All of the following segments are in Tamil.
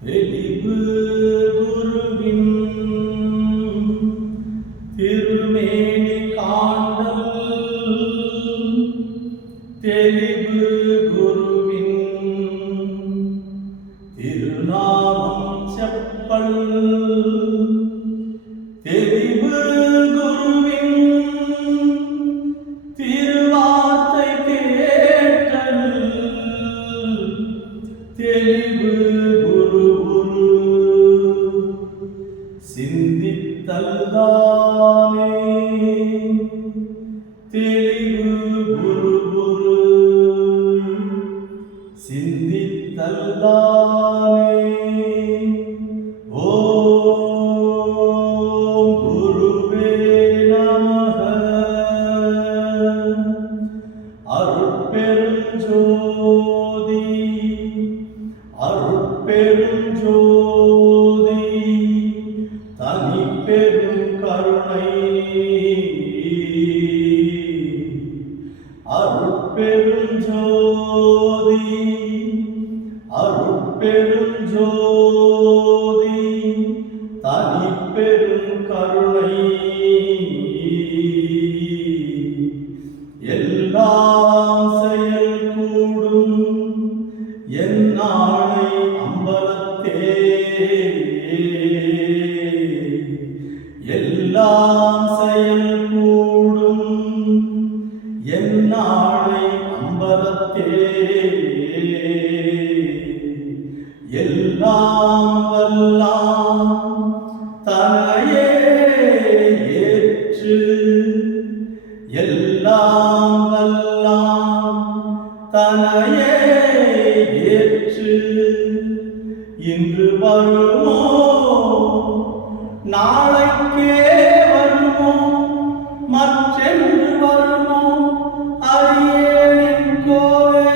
தெளிவு குருவின் திருமேனி காண்டல் தெளிவு குருவின் திருநாமம் செப்பல் தெளிவு குருவின் திருவார்த்தை கேட்டல் தெளிவு குரு சிந்தித்தல்தானே தெளிவு குரு சிந்தித்தல்தானே ஓம் குருவே நமः அருட்பெருஞ்சோதி அருட்பெருஞ்சோதி தனிப்பெரும் கருணை அருட்பெருஞ்சோதி அருட்பெருஞ்சோதி தனிப்பெரும் கருணை எல்லாம் செயல் கூடும் என்னாளை அம்பலத்தே எல்லாம் செயல் கூடும் என்னாளை அம்பலத்தே எல்லாம் வல்லாம் தனையே ஏற்று எல்லாம் வல்லாம் தனையே ஏற்று இன்று வருமோ நாளைக்கே வருமோ மற்றென்று வருமோ அறியேன் கோவே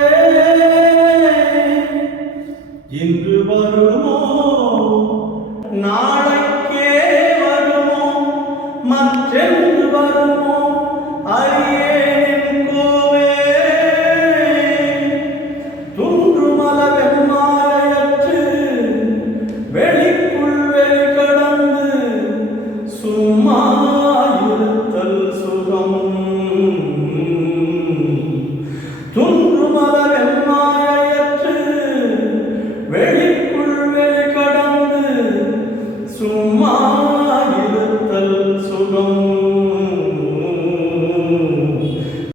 இன்று வரும்